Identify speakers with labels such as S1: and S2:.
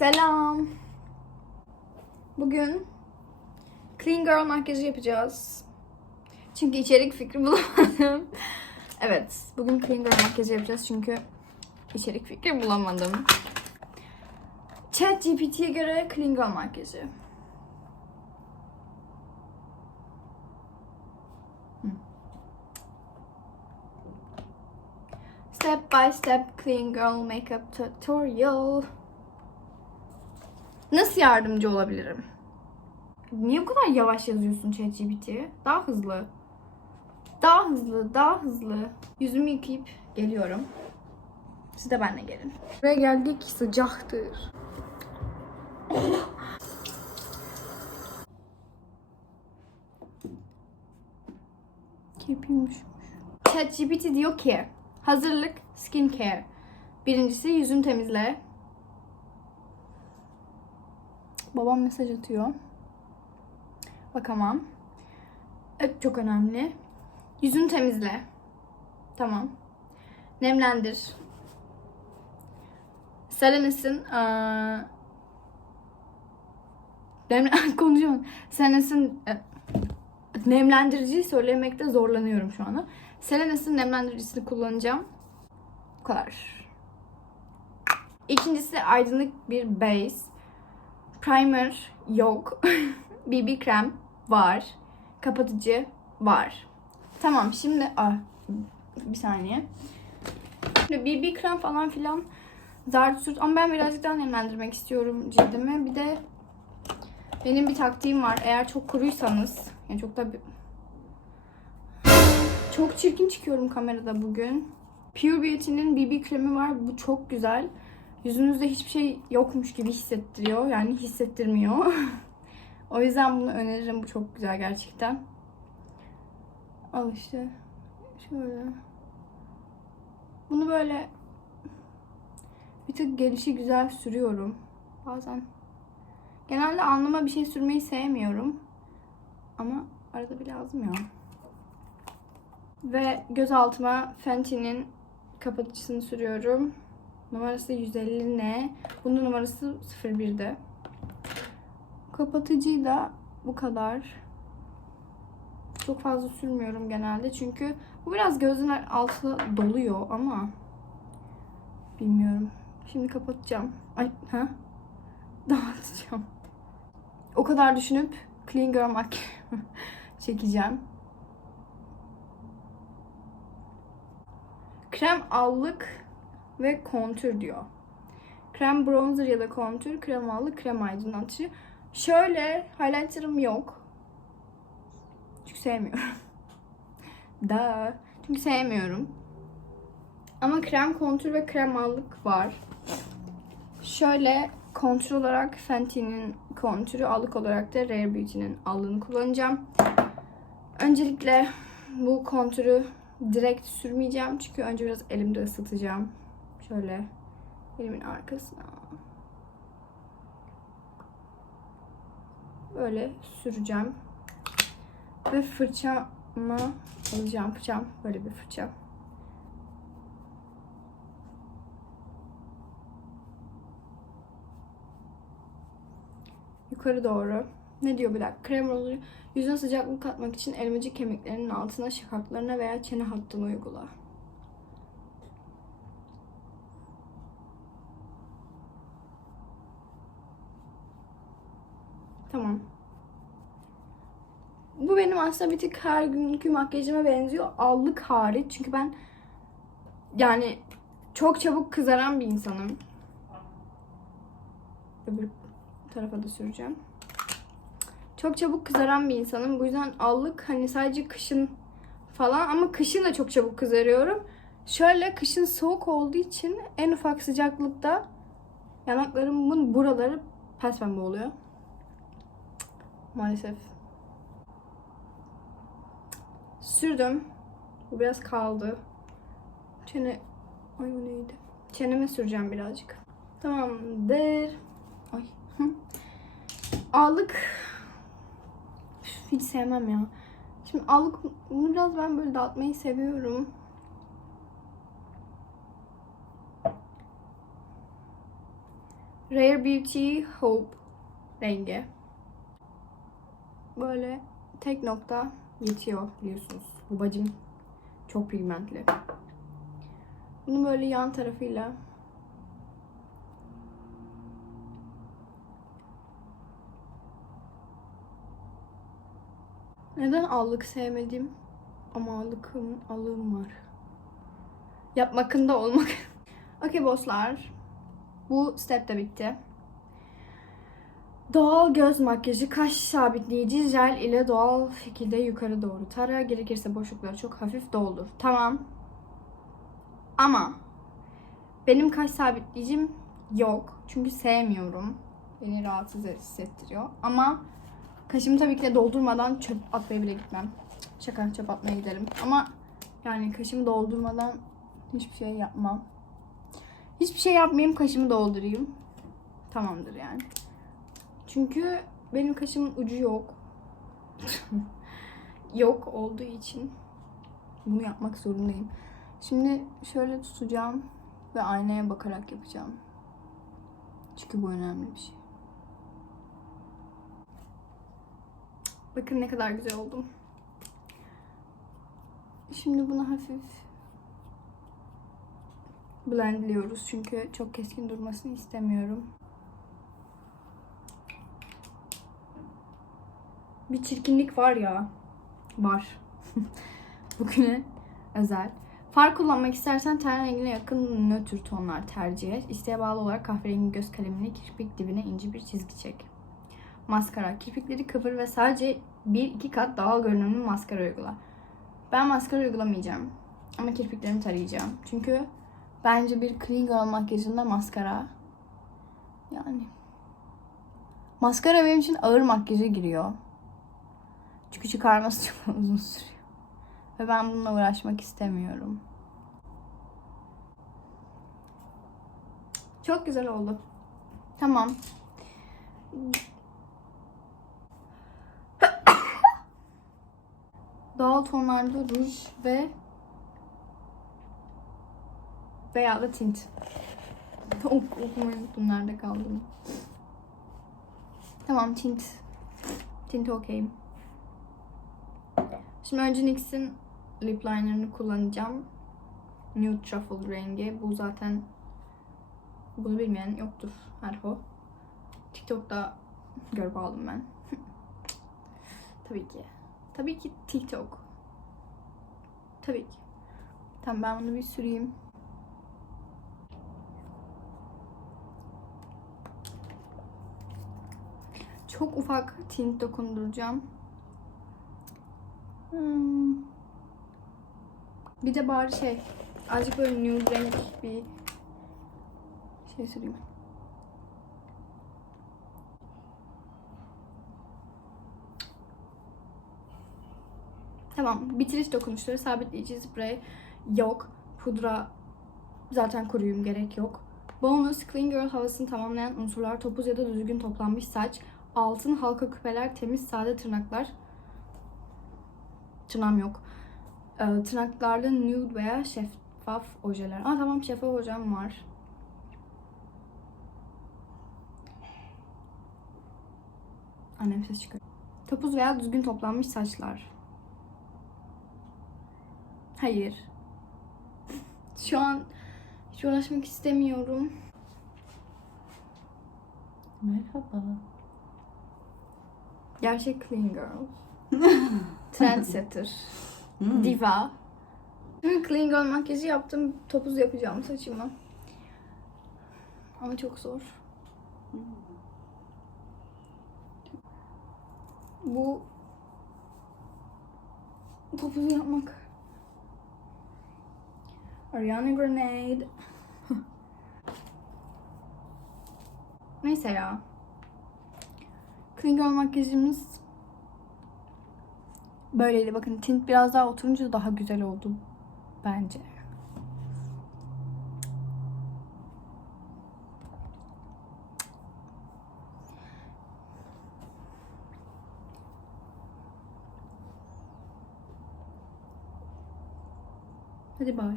S1: Selam. Bugün Clean Girl makyajı yapacağız. Çünkü içerik fikri bulamadım. evet, bugün Clean Girl makyajı yapacağız çünkü içerik fikri bulamadım. Chat GPT'ye göre Clean Girl makyajı. Step by step Clean Girl Makeup Tutorial. Nasıl yardımcı olabilirim? Niye bu kadar yavaş yazıyorsun ChatGPT'ye? Daha hızlı. Daha hızlı, daha hızlı. Yüzümü yıkayıp geliyorum. Siz de benimle gelin. Buraya geldik sıcaktır. Kirpiğim düşmüş. ChatGPT diyor ki hazırlık skincare. Birincisi yüzünü temizle. Babam mesaj atıyor. Bakamam. Evet, çok önemli. Yüzünü temizle. Tamam. Nemlendir. Selenis'in eee Nemlen konuşuyorum. Selenis'in e, nemlendiriciyi söylemekte zorlanıyorum şu anda. Selenis'in nemlendiricisini kullanacağım. Bu kadar. İkincisi aydınlık bir base. Primer yok. BB krem var. Kapatıcı var. Tamam şimdi ah, bir saniye. Şimdi BB krem falan filan zar sürt ama ben birazcık daha nemlendirmek istiyorum cildimi. Bir de benim bir taktiğim var. Eğer çok kuruysanız yani çok da çok çirkin çıkıyorum kamerada bugün. Pure Beauty'nin BB kremi var. Bu çok güzel. Yüzünüzde hiçbir şey yokmuş gibi hissettiriyor. Yani hissettirmiyor. o yüzden bunu öneririm. Bu çok güzel gerçekten. Al işte. Şöyle. Bunu böyle bir tık gelişi güzel sürüyorum. Bazen. Genelde alnıma bir şey sürmeyi sevmiyorum. Ama arada bir lazım ya. Ve göz altıma Fenty'nin kapatıcısını sürüyorum. Numarası 150 ne? Bunun numarası 01'de. Kapatıcıyı da bu kadar. Çok fazla sürmüyorum genelde çünkü bu biraz gözün altı doluyor ama bilmiyorum. Şimdi kapatacağım. Ay ha? Dağıtacağım. O kadar düşünüp clean girl makyaj çekeceğim. Krem allık ve kontür diyor. Krem bronzer ya da kontür, krem allık, krem aydınlatıcı. Şöyle highlighter'ım yok. Çünkü sevmiyorum. da. Çünkü sevmiyorum. Ama krem kontür ve krem allık var. Şöyle kontür olarak Fenty'nin kontürü, allık olarak da Rare Beauty'nin allığını kullanacağım. Öncelikle bu kontürü direkt sürmeyeceğim çünkü önce biraz elimde ısıtacağım. Şöyle elimin arkasına. Böyle süreceğim. Ve fırçamı alacağım. Fırçam böyle bir fırça. Yukarı doğru. Ne diyor bir dakika? Krem rolü yüzüne sıcaklık katmak için elmacık kemiklerinin altına, şakaklarına veya çene hattına uygula. Tamam. Bu benim aslında bir tık her günkü makyajıma benziyor. Allık hariç. Çünkü ben yani çok çabuk kızaran bir insanım. Öbür tarafa da süreceğim. Çok çabuk kızaran bir insanım. Bu yüzden allık hani sadece kışın falan ama kışın da çok çabuk kızarıyorum. Şöyle kışın soğuk olduğu için en ufak sıcaklıkta yanaklarımın buraları pembe oluyor. Maalesef. Sürdüm. Bu biraz kaldı. Çene... Ay bu neydi? Çeneme süreceğim birazcık. Tamamdır. Ay. Hı. Allık. Üf, Hiç sevmem ya. Şimdi allık bunu biraz ben böyle dağıtmayı seviyorum. Rare Beauty Hope rengi. Böyle tek nokta yetiyor biliyorsunuz. Bu bacım çok pigmentli. Bunu böyle yan tarafıyla Neden allık sevmedim? Ama allıkım, allığım var. Yapmakında olmak. Okey bosslar. Bu step de bitti. Doğal göz makyajı, kaş sabitleyici jel ile doğal şekilde yukarı doğru tara. Gerekirse boşlukları çok hafif doldur. Tamam. Ama benim kaş sabitleyicim yok. Çünkü sevmiyorum. Beni rahatsız hissettiriyor. Ama kaşımı tabii ki de doldurmadan çöp atmaya bile gitmem. Şaka çöp atmaya giderim. Ama yani kaşımı doldurmadan hiçbir şey yapmam. Hiçbir şey yapmayayım kaşımı doldurayım. Tamamdır yani. Çünkü benim kaşımın ucu yok. yok olduğu için bunu yapmak zorundayım. Şimdi şöyle tutacağım ve aynaya bakarak yapacağım. Çünkü bu önemli bir şey. Bakın ne kadar güzel oldum. Şimdi bunu hafif blendliyoruz çünkü çok keskin durmasını istemiyorum. Bir çirkinlik var ya. Var. Bugüne özel. Far kullanmak istersen ten rengine yakın nötr tonlar tercih et. İsteğe bağlı olarak kahverengi göz kalemini kirpik dibine ince bir çizgi çek. Maskara. Kirpikleri kıvır ve sadece 1-2 kat daha görünümlü maskara uygula. Ben maskara uygulamayacağım. Ama kirpiklerimi tarayacağım. Çünkü bence bir clean girl makyajında maskara yani maskara benim için ağır makyaja giriyor. Çünkü çıkarması çok uzun sürüyor. Ve ben bununla uğraşmak istemiyorum. Çok güzel oldu. Tamam. Doğal tonlarda ruj ve veya da tint. Ok okumayı nerede kaldım. Tamam tint. Tint okeyim. Şimdi önce NYX'in lip liner'ını kullanacağım. Nude Truffle rengi. Bu zaten bunu bilmeyen yoktur herho. TikTok'ta görüp aldım ben. Tabii ki. Tabii ki TikTok. Tabii ki. Tamam ben bunu bir süreyim. Çok ufak tint dokunduracağım. Hmm. Bir de bari şey, azıcık böyle nude renk bir şey süreyim. Tamam, bitiriş dokunuşları, sabitleyici sprey yok. Pudra zaten kuruyum, gerek yok. Bonus, clean girl havasını tamamlayan unsurlar, topuz ya da düzgün toplanmış saç, altın halka küpeler, temiz sade tırnaklar. Tırnağım yok. Ee, tırnaklarda nude veya şeffaf ojeler. Aa tamam şeffaf ojem var. Annem ses çıkıyor. Topuz veya düzgün toplanmış saçlar. Hayır. Şu an hiç uğraşmak istemiyorum.
S2: Merhaba.
S1: Gerçek clean girl. Trendsetter.
S2: Hmm.
S1: Diva. Girl makyajı yaptım. Topuz yapacağım saçıma. Ama çok zor. Bu topuzu yapmak. Ariana Grande. Neyse ya. Girl makyajımız böyleydi. Bakın tint biraz daha oturunca daha güzel oldu bence. Hadi bay.